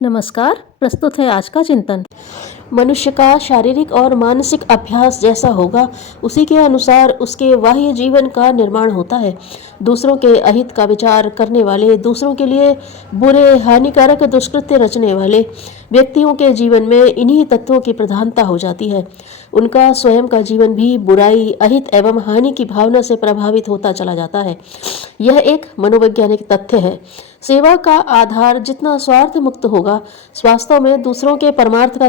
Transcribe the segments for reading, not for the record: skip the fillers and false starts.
नमस्कार। प्रस्तुत है आज का चिंतन। मनुष्य का शारीरिक और मानसिक अभ्यास जैसा होगा उसी के अनुसार उसके बाह्य जीवन का निर्माण होता है। दूसरों के अहित का विचार करने वाले, दूसरों के लिए बुरे हानिकारक दुष्कृत्य रचने वाले व्यक्तियों के जीवन में इन्हीं तत्वों की प्रधानता हो जाती है। उनका स्वयं का जीवन भी बुराई, अहित एवं हानि की भावना से प्रभावित होता चला जाता है। यह एक मनोवैज्ञानिक तथ्य है। सेवा का आधार जितना स्वार्थ मुक्त होगा, वास्तव में दूसरों के परमार्थ का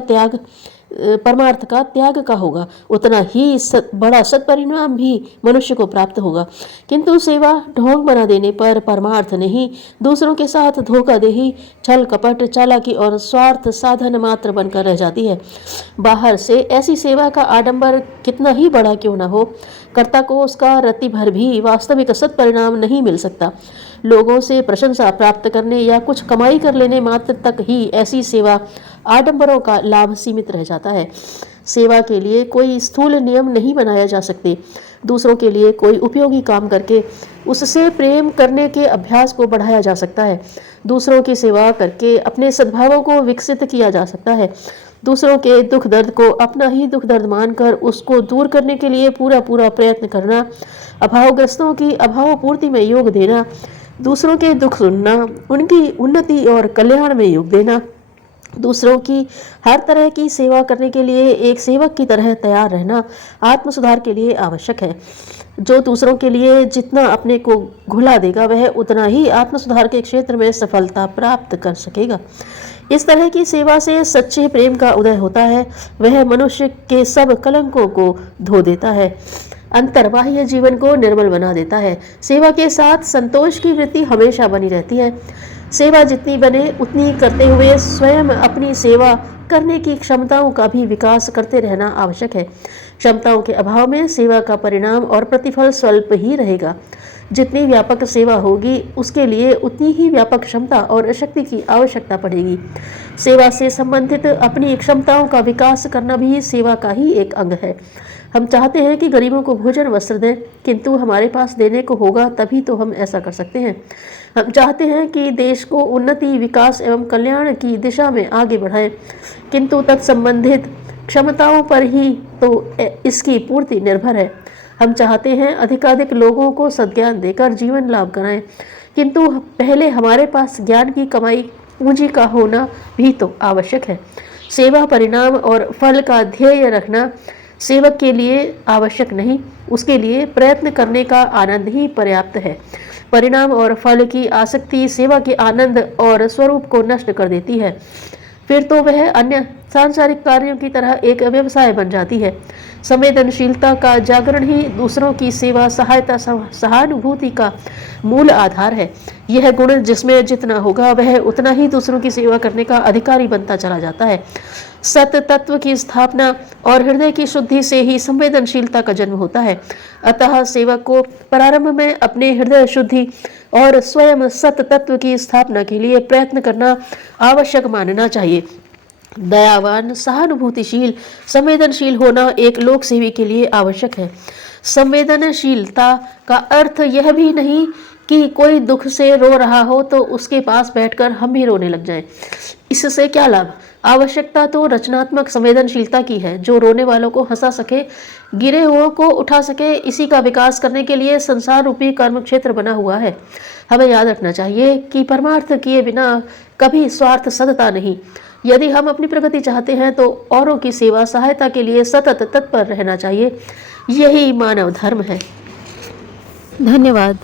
त्याग का होगा, उतना ही बड़ा सत्परिणाम भी मनुष्य को प्राप्त होगा। किंतु सेवा ढोंग बना देने पर परमार्थ नहीं, दूसरों के साथ धोखाधड़ी, छल कपट, चालाकी और स्वार्थ साधन मात्र बनकर रह जाती है। बाहर से ऐसी सेवा का आडंबर कितना ही बड़ा क्यों न हो, कर्ता को उसका रत्ती भर भी वास्तविक सत्परिणाम नहीं मिल सकता। लोगों से प्रशंसा प्राप्त करने या कुछ कमाई कर लेने मात्र तक ही ऐसी सेवा आडंबरों का लाभ सीमित रह जाता है। सेवा के लिए कोई स्थूल नियम नहीं बनाया जा सकते। दूसरों के लिए कोई उपयोगी काम करके उससे प्रेम करने के अभ्यास को बढ़ाया जा सकता है। दूसरों की सेवा करके अपने सद्भावों को विकसित किया जा सकता है। दूसरों के दुख दर्द को अपना ही दुख दर्द मानकर उसको दूर करने के लिए पूरा प्रयत्न करना, अभावग्रस्तों की अभाव पूर्ति में योग देना, दूसरों के दुख सुनना, उनकी उन्नति और कल्याण में योग देना, दूसरों की हर तरह की सेवा करने के लिए एक सेवक की तरह तैयार रहना आत्म सुधार के लिए आवश्यक है। जो दूसरों के लिए जितना अपने को घुला देगा, वह उतना ही आत्म सुधार के क्षेत्र में सफलता प्राप्त कर सकेगा। इस तरह की सेवा से सच्चे प्रेम का उदय होता है। वह मनुष्य के सब कलंकों को धो देता है, अंतर्बाह्य जीवन को निर्मल बना देता है। सेवा के साथ संतोष की वृत्ति हमेशा बनी रहती है। सेवा जितनी बने उतनी करते हुए स्वयं अपनी सेवा करने की क्षमताओं का भी विकास करते रहना आवश्यक है। क्षमताओं के अभाव में सेवा का परिणाम और प्रतिफल स्वल्प ही रहेगा। जितनी व्यापक सेवा होगी उसके लिए उतनी ही व्यापक क्षमता और शक्ति की आवश्यकता पड़ेगी। सेवा से संबंधित अपनी क्षमताओं का विकास करना भी सेवा का ही एक अंग है। हम चाहते हैं कि गरीबों को भोजन वस्त्र दें, किंतु हमारे पास देने को होगा तभी तो हम ऐसा कर सकते हैं। हम चाहते हैं कि देश को उन्नति, विकास एवं कल्याण की दिशा में आगे बढ़ाएं, किंतु तत्संबंधित क्षमताओं पर ही तो इसकी पूर्ति निर्भर है। हम चाहते हैं अधिकाधिक लोगों को सद्ज्ञान देकर जीवन लाभ कराएं, किंतु पहले हमारे पास ज्ञान की कमाई पूंजी का होना भी तो आवश्यक है। सेवा परिणाम और फल का ध्येय रखना सेवक के लिए आवश्यक नहीं, उसके लिए प्रयत्न करने का आनंद ही पर्याप्त है। परिणाम और फल की आसक्ति सेवा के आनंद और स्वरूप को नष्ट कर देती है। फिर तो वह अन्य सांसारिक कार्यों की तरह एक व्यवसाय बन जाती है। संवेदनशीलता का जागरण ही दूसरों की सेवा, सहायता, सहानुभूति का मूल आधार है। यह गुण जिसमें जितना होगा वह उतना ही दूसरों की सेवा करने का अधिकारी बनता चला जाता है। सत्य तत्व की स्थापना और हृदय की शुद्धि से ही संवेदनशीलता का जन्म होता है। अतः सेवक को प्रारंभ में अपने हृदय शुद्धि और स्वयं सत्य तत्व की स्थापना के लिए प्रयत्न करना आवश्यक मानना चाहिए। दयावान, सहानुभूतिशील, संवेदनशील होना एक लोक सेवी के लिए आवश्यक है। संवेदनशीलता का अर्थ यह भी नहीं कि कोई दुख से रो रहा हो तो उसके पास बैठकर हम भी रोने लग जाएं। इससे क्या लाभ? आवश्यकता तो रचनात्मक संवेदनशीलता की है, जो रोने वालों को हंसा सके, गिरे हुओं को उठा सके। इसी का विकास करने के लिए संसार रूपी कर्म क्षेत्र बना हुआ है। हमें याद रखना चाहिए कि परमार्थ किए बिना कभी स्वार्थ सदता नहीं। यदि हम अपनी प्रगति चाहते हैं तो औरों की सेवा सहायता के लिए सतत तत्पर रहना चाहिए। यही मानव धर्म है। धन्यवाद।